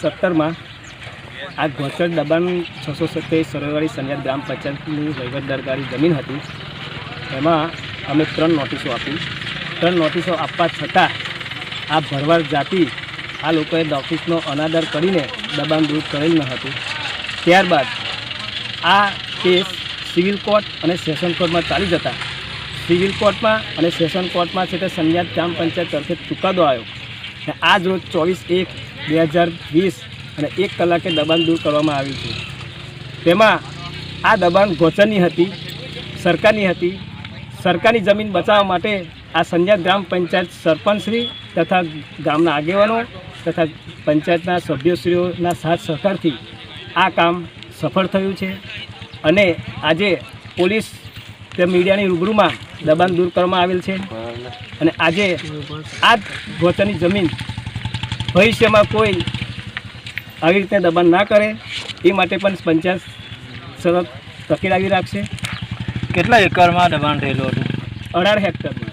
2017માં આ ગોચર દબાણ 627 સરોવરવાળી સંજાત ગ્રામ પંચાયતની વહીવટદારકારી જમીન હતી. એમાં અમે 3 નોટિસો આપી. 3 નોટિસો આપવા છતાં આ ભરવાડ જાતિ આ લોકોએ ઓફિસનો અનાદર કરીને દબાણ દૂર કરેલ ન હતું. ત્યારબાદ આ કેસ સિવિલ કોર્ટ અને સેશન કોર્ટમાં ચાલી જતા સિવિલ કોર્ટમાં અને સેશન કોર્ટમાં છે તે સંજાત ગ્રામ પંચાયત તરફે ચુકાદો આવ્યો અને આજ રોજ 24/1/2020 અને 1 કલાકે દબાણ દૂર કરવામાં આવ્યું છે. તેમાં આ દબાણ ગોચરની હતી, સરકારની હતી. સરકારી જમીન બચાવવા માટે આ સંજાત ગ્રામ પંચાયત સરપંચશ્રી તથા ગામના આગેવાનો તથા પંચાયતના સભ્યશ્રીઓના સાથ સહકારથી આ કામ સફળ થયું છે. અને આજે પોલીસ તે મીડિયાની રૂબરૂમાં દબાણ દૂર કરવામાં આવેલ છે. અને આજે આ જ ગોચરની જમીન ભવિષ્યમાં કોઈ આવી રીતે દબાણ ના કરે એ માટે પણ પંચાયત સતત તકેદારી રાખશે. કેટલા એકરમાં દબાણ થયેલું હતું? 18 હેક્ટરમાં.